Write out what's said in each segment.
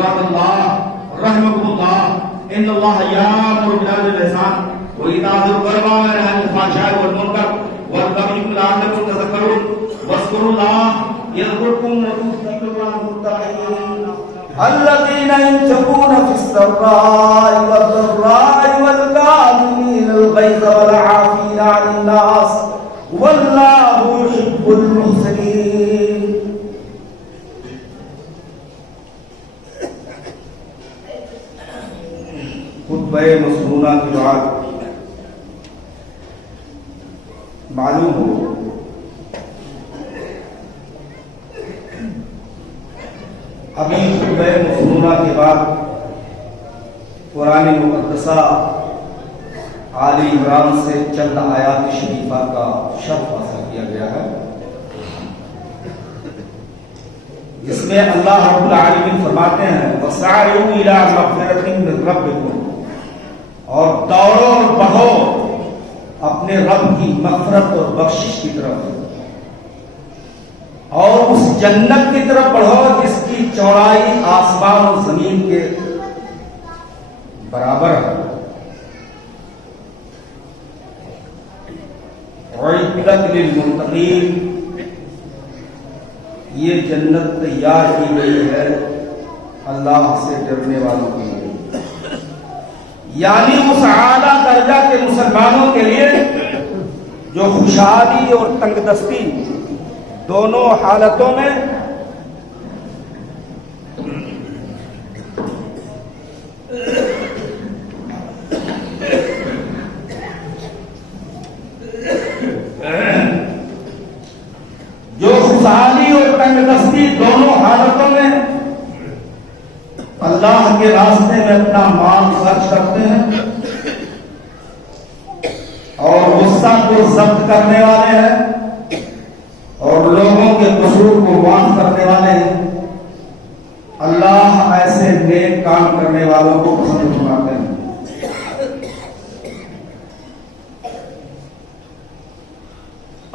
عباد الله رحمكم الله ان الله يأمر بالعدل والإحسان وإيتاء ذي القربى وينهى عن الفحشاء والمنكر والبغي لعلكم تذكرون واذكروا الله يذكركم وتذكروا المتقين الذين ينفقون في السراء والضراء والكاظمين الغيظ والعافين عن الناس والله يحب المحسنين. خطبہ مسنونہ کی بات معلوم ہو ابھی خطبہ مسنونہ کے بعد قرآن مقدسہ آل عمران سے چند آیات شریفہ کا شرح حاصل کیا گیا ہے، جس میں اللہ رب العالمین فرماتے ہیں وَسَعَيُوا إِلَىٰ مَغْفِرَةٍ مِّن رَبِّكُمْ، اور دوڑو اور بڑھو اپنے رب کی مغفرت اور بخشش کی طرف، اور اس جنت کی طرف بڑھو جس کی چوڑائی آسمان اور زمین کے برابر ہے، اعدت للمتقین، یہ جنت تیار کی گئی ہے اللہ سے ڈرنے والوں کے لیے، یعنی اس اعلیٰ درجہ کے مسلمانوں کے لیے جو خوشحالی اور تنگ دستی دونوں حالتوں میں اللہ کے راستے میں اپنا مال خرچ کرتے ہیں اور غصہ کو ضبط کرنے والے ہیں اور لوگوں کے قصور کو معاف کرنے والے ہیں، اللہ ایسے نیک کام کرنے والوں کو پسند فرماتے ہیں۔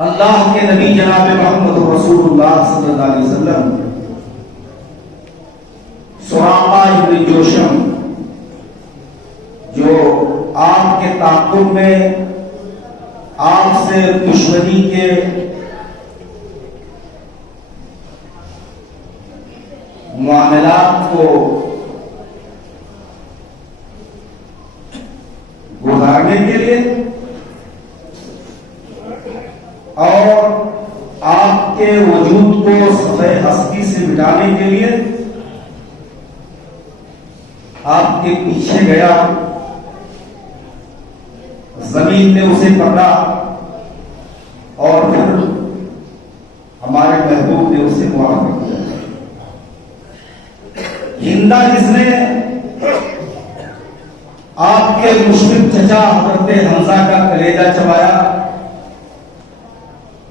اللہ کے نبی جناب محمد رسول اللہ صلی اللہ علیہ وسلم سراقہ ابن جوشم جو آپ کے تعاقب میں آپ سے دشمنی کے معاملات کو گزارنے کے لیے اور آپ کے وجود کو صفحہ ہستی سے مٹانے کے لیے آپ کے پیچھے گیا، زمین نے اسے پکڑا اور پھر ہمارے محبوب نے اسے معاف کر دیا۔ ہندا جس نے آپ کے مشرک چچا حضرت حمزہ کا کلیجہ چبایا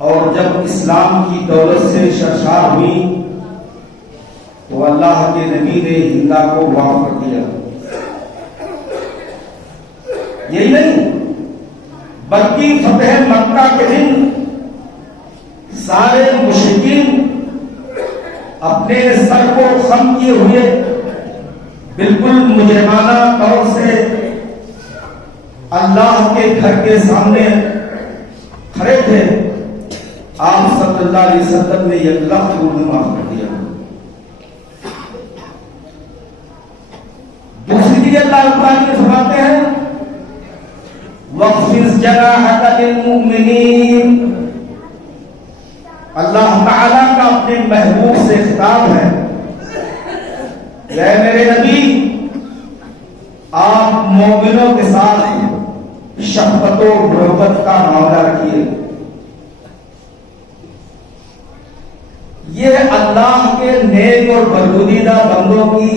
اور جب اسلام کی دولت سے سرشار ہوئی تو اللہ کے نبی نے ہندا کو معاف کر دیا۔ یہی نہیں بلکہ فتح مکہ کے دن سارے مشرکین اپنے سر کو خم کیے ہوئے بالکل مجرمانہ طور سے اللہ کے گھر کے سامنے کھڑے تھے، آپ صلی اللہ علیہ وسلم نے یہ لفظ انہیں معاف کر دیا۔ دوسری چیز اللہ قرآن میں فرماتے ہیں وَاخْفِضْ جَنَاحَكَ لِلْمُؤْمِنِينَ، اللہ تعالیٰ کا اپنے محبوب سے خطاب ہے، اے میرے نبی آپ مومنوں کے ساتھ شفقت و محبت کا معاملہ رکھیے۔ یہ اللہ کے نیک اور برگزیدہ بندوں کی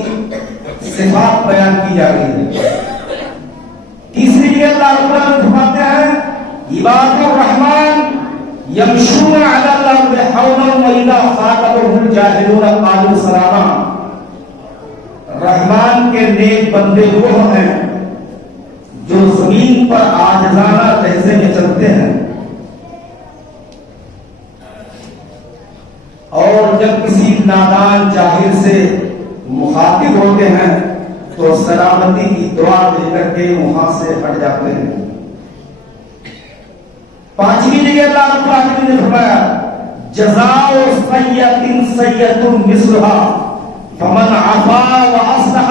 صفات بیان کی جا رہی ہے۔ تیسری یہ اللہ تعالیٰ فرماتے ہیں عباد الرحمن یمشون علی الارض حولا واذا خاطبهم الجاہلون قالوا سلاما، رحمان کے نیک بندے وہ ہیں جو زمین پر عاجزانہ لہجے میں چلتے ہیں، اور جب کسی نادان جاہل سے مخاطب ہوتے ہیں تو سلامتی کی دعا دے کر کے وہاں سے ہٹ جاتے ہیں۔ پانچویں جگہ اللہ رب العالمین نے فرمایا جزاء سیئۃ سیئۃ مثلھا فمن عفا واصلح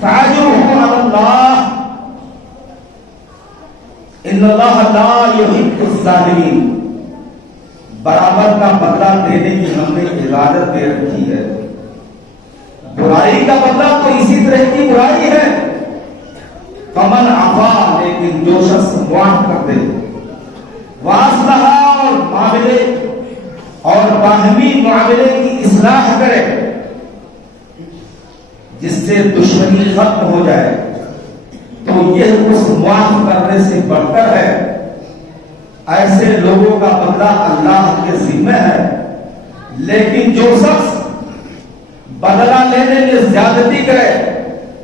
فاجرہ علی اللہ ان اللہ لا یحب الظالمین۔ برابر کا بدلہ دینے کی ہم نے اجازت دے رکھی ہے۔ برائی کا بدلہ تو اسی طرح کی برائی ہے، فمن عفا لیکن جو شخص معاف کر دے، واصلح اور معاملے اور باہمی معاملے کی اصلاح کرے، جس سے دشمنی ختم ہو جائے، تو یہ اس معاف کرنے سے بڑھ کر ہے۔ ایسے لوگوں کا بدلہ اللہ کے ذمہ ہے۔ لیکن جو شخص بدلہ لینے میں زیادتی کرے،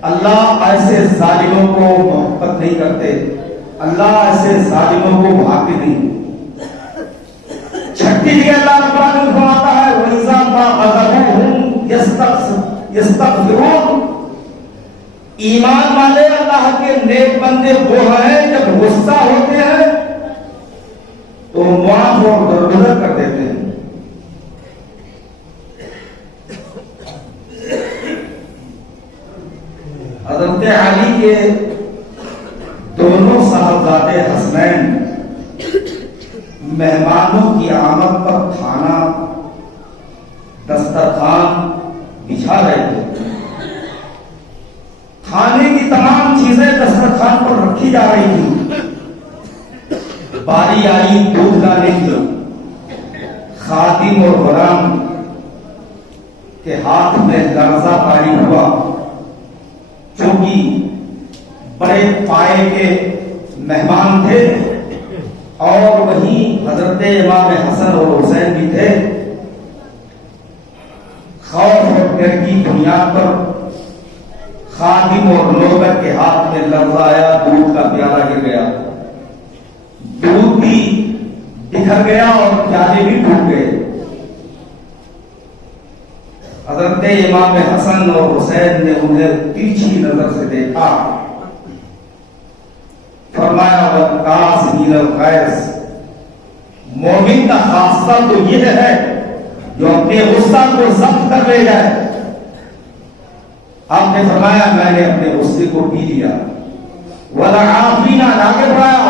اللہ ایسے ظالموں کو محبت نہیں کرتے، اللہ ایسے ظالموں کو بھاگتے نہیں۔ چھٹی جگہ اللہ رب العالمین فرماتا ہے وَإِذَا مَا غَضَبُوهُمْ يَسْتَغْفِرُونَ۔ ایمان والے اللہ کے نیک بندے وہ ہیں جب غصہ ہوتے ہیں تو معاف اور درگزر کر دیتے ہیں۔ حضرت علی کے دونوں صاحبزادے حسنین مہمانوں کی آمد پر کھانا دسترخوان بچھا رہے تھے۔ کھانے کی تمام چیزیں دسترخوان پر رکھی جا رہی تھی۔ باری آئی دودھ لانے کی، خادم اور غلام کے ہاتھ میں لرزہ طاری ہوا، چونکہ بڑے پائے کے مہمان تھے اور وہیں حضرت امام حسن اور حسین بھی تھے۔ خوف اور ڈر کی بنیاد پر خادم اور نوکر کے ہاتھ میں لرزہ آیا، دودھ کا پیالہ گر گیا، دودھ بھی بکھر گیا اور پیالے بھی ٹوٹ گئے۔ حضرت امام حسن اور حسین نے انہیں تیرچھی نظر سے دیکھا، فرمایا وَالْقَاسِمِينَ الْغَيْظَ۔ مومن کا خاصہ تو یہ ہے جو اپنے غصہ کو ضبط کر لے جائے۔ آپ نے فرمایا میں نے اپنے غصے کو پی لیا۔ وَالْعَافِينَ، آگے بڑھایا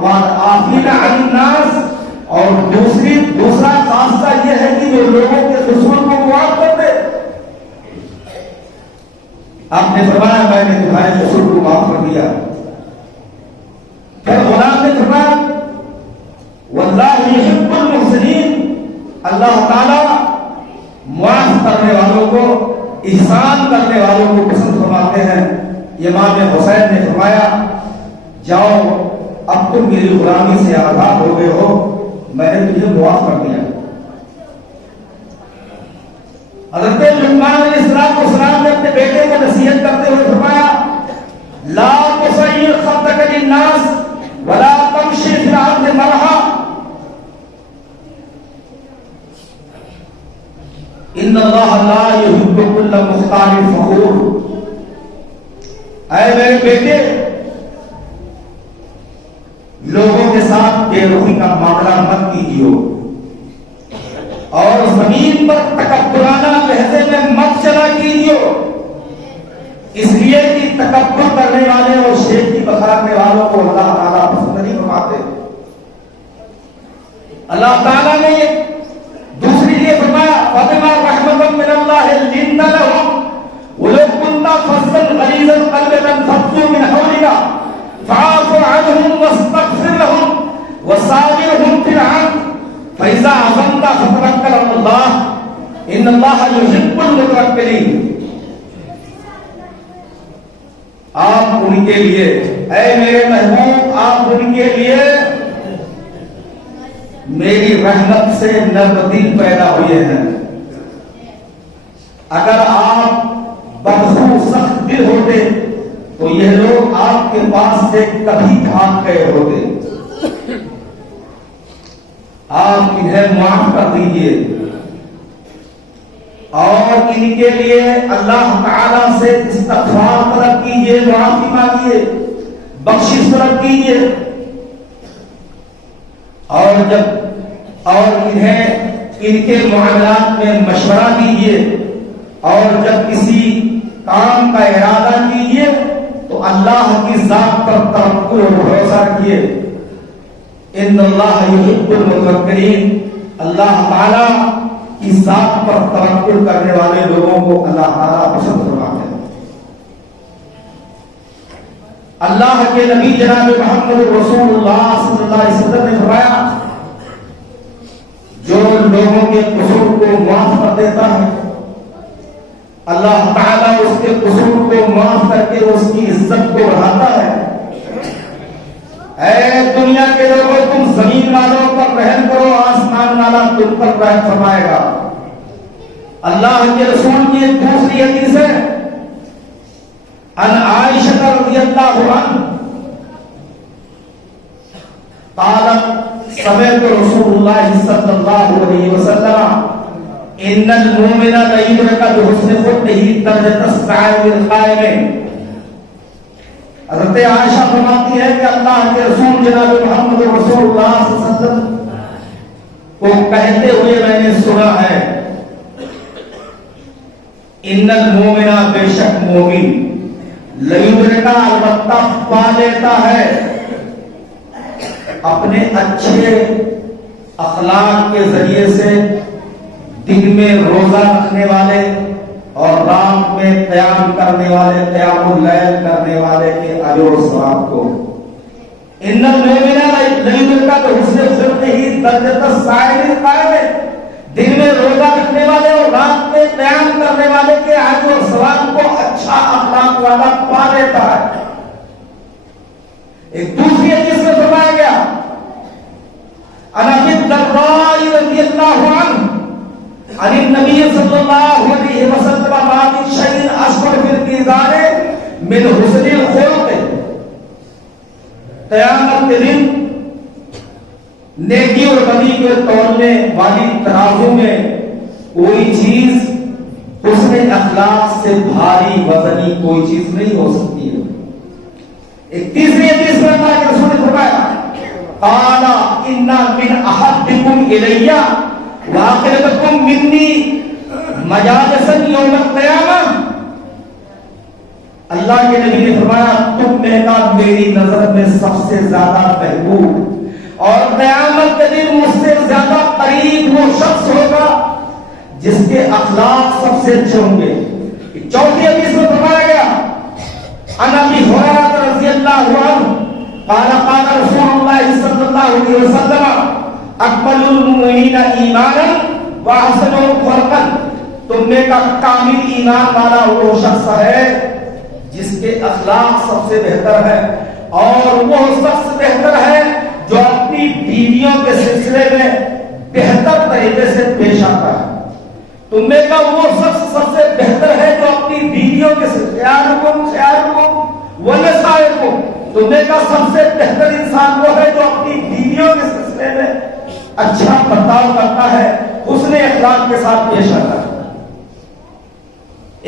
وَالْعَافِينَ عَنِ النَّاسِ، اور دوسرا خاصہ یہ ہے کہ جو لوگوں کے قصور کو معاف کر دے۔ آپ نے فرمایا میں نے تمہارے قصور کو معاف کر دیا۔ پھر غلام نے فرمایا وَاللَّهُ يُحِبُّ الْمُحْسِنِينَ، اللہ تعالی معاف کرنے والوں کو، احسان کرنے والوں کو پسند فرماتے ہیں۔ امام حسین نے فرمایا جاؤ اب تم میری غلامی سے آزاد ہو گئے ہو، میں نے تجھے معاف کر دیا۔ حضرت لقمان علیہ السلام نے اپنے بیٹے کو نصیحت کرتے ہوئے فرمایا لا تصیر خدک للناس ولا تمشی فی الارض مرحا، ان اللہ لا یحب کل مختال فخور۔ اے میرے بیٹے، لوگوں کے ساتھ بے رخی کا معاملہ مت کیجیے اور زمین پر تکبرانہ لہجے میں مت چلا کیجیے، اس لیے کہ تکبر کرنے والے اور شیخ کی بخارنے والوں کو اللہ تعالیٰ پسند نہیں فرماتے۔ اللہ تعالیٰ نے دوسری لیے فرمایا فَبِمَا رَحْمَةٍ مِّنَ اللَّهِ لِنتَ لَهُمْ وَلَوْ كُنتَ فَظًّا غَلِيظَ الْقَلْبِ لَانفَضُّوا مِنْ حَوْلِكَ فَاعْفُ عَنْهُمْ وَاسْتَغْفِرْ لَهُمْ وَشَاوِرْهُمْ فِي الْأَمْرِ فَإِذَا عَزَمْتَ فَتَوَكَّلْ عَلَى اللَّهِ إِنَّ اللَّهَ يُحِبُّ الْمُتَوَكِّلِينَ۔ آپ ان کے لیے، اے میرے محبوب، آپ ان کے لیے میری رحمت سے نرم دل پیدا ہوئے ہیں۔ اگر آپ بدخو سخت دل ہوتے تو یہ لوگ آپ کے پاس سے کبھی بھاگ گئے ہوتے۔ آپ انہیں معاف کر دیجئے اور ان کے لیے اللہ تعالی سے استغفار طلب کیجیے، معافی مانگیے، بخشش طلب کیجیے، اور انہیں ان کے معاملات میں مشورہ دیجیے، اور جب کسی کام کا ارادہ کیجیے تو اللہ کی ذات پر توکل اور بھروسہ رکھیے۔ ان اللہ یحب المتوکلین، اللہ تعالی کی ذات پر توکل کرنے والے لوگوں کو اللہ تعالی پسند فرماتے ہیں۔ اللہ کے نبی جناب محمد رسول اللہ صلی اللہ علیہ وسلم نے فرمایا، جو لوگوں کے قصور کو معاف کر دیتا ہے اللہ تعالیٰ اس کے قصور کو معاف کر کے اس کی عزت کو بڑھاتا ہے۔ اے دنیا کے لوگوں، تم زمین والوں پر رحم کرو، آسمان والا تم پر رحم فرمائے گا۔ اللہ کے رسول کی ایک دوسری حدیث ہے، ان عائشہ رضی اللہ عنہ قالت سمعت رسول اللہ صلی اللہ علیہ وسلم ان المؤمن لا يدرك بحسن خلقه درجة الصائم القائم۔ حضرت عائشہ فرماتی ہے کہ اللہ کے رسول جناب محمد رسول اللہ صلی اللہ علیہ وسلم کو کہتے ہوئے میں نے سنا ہے، ان المؤمن، بے شک مومن، لا يدرك، البتہ پا لیتا ہے اپنے اچھے اخلاق کے ذریعے سے دن میں روزہ رکھنے والے اور رات میں قیام کرنے والے، قیام اللیل کرنے والے کے اجر و ثواب کو۔ ان المؤمن لا يدرك بحسن خلقه درجة الصائم القائم، دن میں روزہ رکھنے والے اور رات میں قیام کرنے والے کے اجر و ثواب کو اچھا اخلاق والا پا لیتا ہے۔ ایک دوسری حدیث میں فرمایا گیا، عن ابی الدرداء رضی اللہ عنہ عن النبي صلى الله عليه وسلم ما من شيء أشبه بالميزان من حسن الخلق۔ قیامت کے دن نیکی اور بدی کو تولنے والی ترازو میں کوئی چیز حسن اخلاق سے بھاری وزنی کوئی چیز نہیں ہو سکتی ہے۔ ایک تیسری حدیث میں اللہ کے رسول نے فرمایا، قال ان من احبكم الي واقربكم مني مجالسا یوم القیامہ۔ اللہ کے نبی نے فرمایا، تم میں کا میری نظر میں سب سے زیادہ محبوب اور قیامت کے دن مجھ سے زیادہ قریب وہ شخص ہوگا جس کے اخلاق سب سے اچھے ہوں گے۔ چوتھی حدیث میں فرمایا گیا، عن ابی ہریرہ رضی اللہ عنہ قال قال رسول اللہ صلی اللہ علیہ وسلم اکمل المؤمنین ایمانا واحسنهم خلقا، تم میں کا کامل ایمان والا وہ شخص ہے جس کے اخلاق سب سے بہتر ہے، اور وہ شخص بہتر ہے جو اپنی بیویوں کے سلسلے میں بہتر طریقے سے پیش آتا ہے۔ تم میں کا وہ شخص سب سے بہتر ہے جو اپنی بیویوں کے سلسلے تم میں کا سب سے بہتر انسان وہ ہے جو اپنی بیویوں کے سلسلے میں اچھا برتاؤ کرتا ہے، حسن اخلاق کے ساتھ پیش آتا ہے۔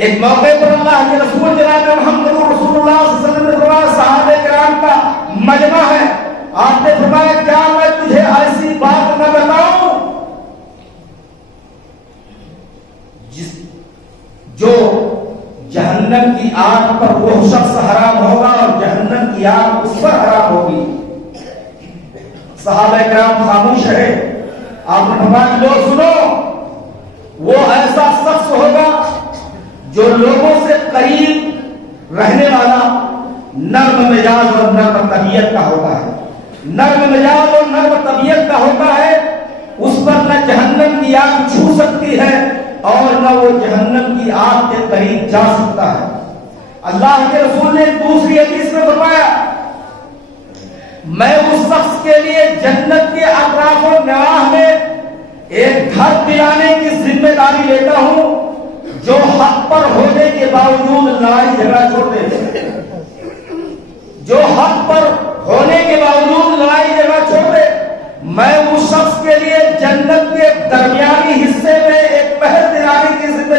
ایک موقع پر اللہ کے رسول جناب محمد رسول اللہ صلی اللہ علیہ وسلم نے فرمایا، صحابہ کرام کا مجمع ہے، آپ نے فرمایا کیا میں تجھے ایسی بات نہ بتاؤں جو جہنم کی آگ پر وہ شخص حرام ہوگا اور جہنم کی آگ اس پر حرام ہوگی۔ صحابہ کرام خاموش رہے، آپ نے فرمایا لو سنو، وہ ایسا شخص ہوگا جو لوگوں سے قریب رہنے والا، نرم مزاج اور نرم طبیعت کا ہوتا ہے۔ نرم مزاج اور نرم طبیعت کا ہوتا ہے، اس پر نہ جہنم کی آگ چھو سکتی ہے اور نہ وہ جہنم کی آگ کے قریب جا سکتا ہے۔ اللہ کے رسول نے دوسری حدیث میں فرمایا، میں اس شخص کے لیے جنت کے اطراف و نواح میں ایک گھر دلانے کی ذمہ داری لیتا ہوں جو حق پر ہونے کے باوجود لڑائی جھگڑا چھوڑ دے، جو حق پر ہونے کے باوجود لڑائی جھگڑا چھوڑ دے۔ میں اس شخص کے لیے جنت کے درمیانی حصے میں ایک محل دلانے کی ذمہ